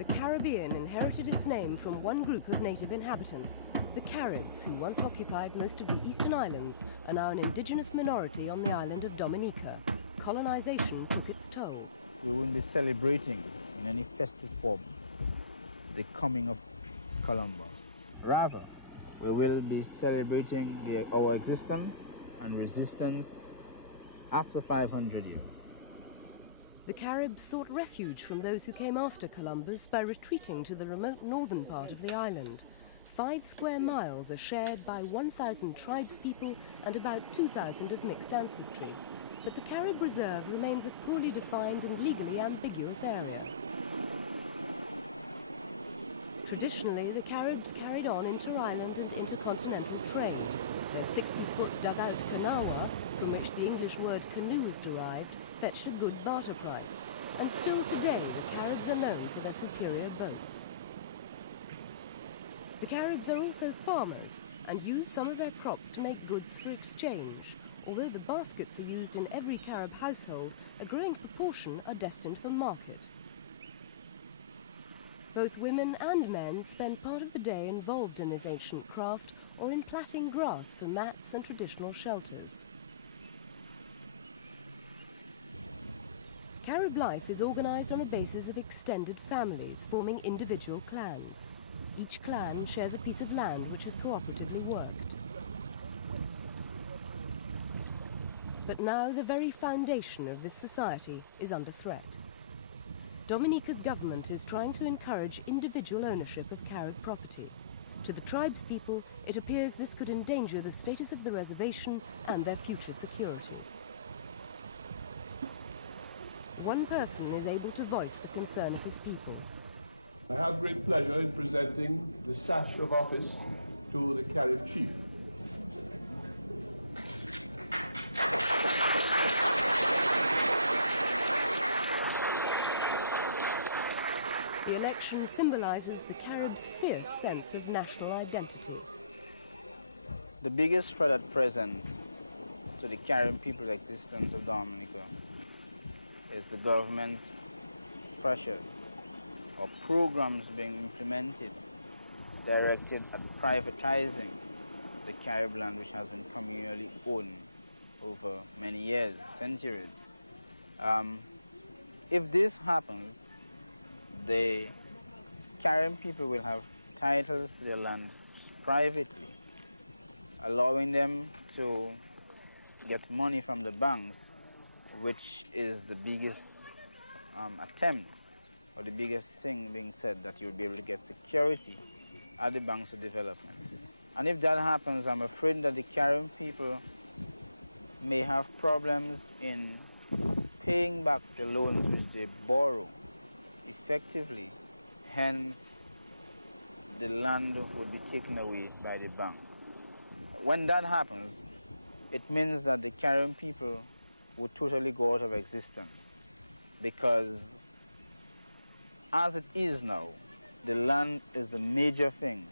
The Caribbean inherited its name from one group of native inhabitants. The Caribs, who once occupied most of the eastern islands, are now an indigenous minority on the island of Dominica. Colonisation took its toll. We won't be celebrating in any festive form the coming of Columbus. Rather, we will be celebrating our existence and resistance after 500 years. The Caribs sought refuge from those who came after Columbus by retreating to the remote northern part of the island. 5 square miles are shared by 1,000 tribespeople and about 2,000 of mixed ancestry. But the Carib Reserve remains a poorly defined and legally ambiguous area. Traditionally, the Caribs carried on inter-island and intercontinental trade. Their 60-foot dugout canoa, from which the English word canoe is derived, fetched a good barter price. And still today, the Caribs are known for their superior boats. The Caribs are also farmers and use some of their crops to make goods for exchange. Although the baskets are used in every Carib household, a growing proportion are destined for market. Both women and men spend part of the day involved in this ancient craft or in plaiting grass for mats and traditional shelters. Carib life is organised on a basis of extended families forming individual clans. Each clan shares a piece of land which is cooperatively worked. But now the very foundation of this society is under threat. Dominica's government is trying to encourage individual ownership of Carib property. To the tribespeople, it appears this could endanger the status of the reservation and their future security. One person is able to voice the concern of his people. I have great pleasure in presenting the sash of office to the Carib chief. The election symbolizes the Caribs' fierce sense of national identity. The biggest threat at present to the Carib people's existence of Dominica is the government pressures or programs being implemented directed at privatizing the Carib land, which has been communally owned over many years, centuries. If this happens, the Carib people will have titles to their land privately, allowing them to get money from the banks, which is the biggest attempt or the biggest thing being said, that you'll be able to get security at the banks of development. And if that happens, I'm afraid that the Carib people may have problems in paying back the loans which they borrow effectively. Hence, the land would be taken away by the banks. When that happens, it means that the Carib people would totally go out of existence, because as it is now, the land is the major thing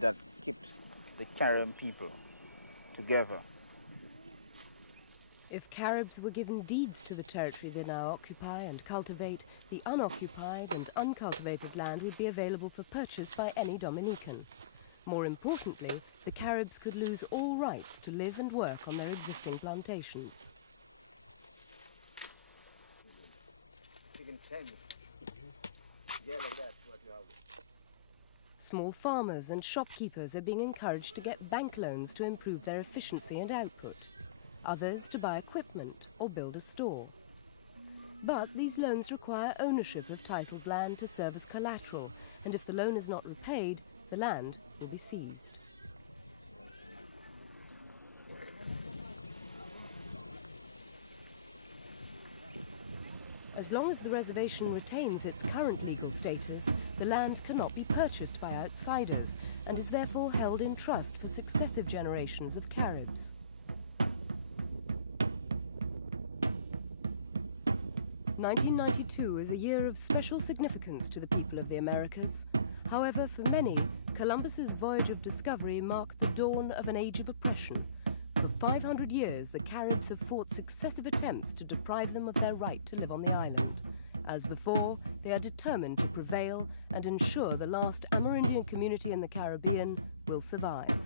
that keeps the Carib people together. If Caribs were given deeds to the territory they now occupy and cultivate, the unoccupied and uncultivated land would be available for purchase by any Dominican. More importantly, the Caribs could lose all rights to live and work on their existing plantations. Small farmers and shopkeepers are being encouraged to get bank loans to improve their efficiency and output. Others to buy equipment or build a store. But these loans require ownership of titled land to serve as collateral, and if the loan is not repaid, the land will be seized. As long as the reservation retains its current legal status, the land cannot be purchased by outsiders and is therefore held in trust for successive generations of Caribs. (1992) is a year of special significance to the people of the Americas. However, for many, Columbus's voyage of discovery marked the dawn of an age of oppression. For 500 years, the Caribs have fought successive attempts to deprive them of their right to live on the island. As before, they are determined to prevail and ensure the last Amerindian community in the Caribbean will survive.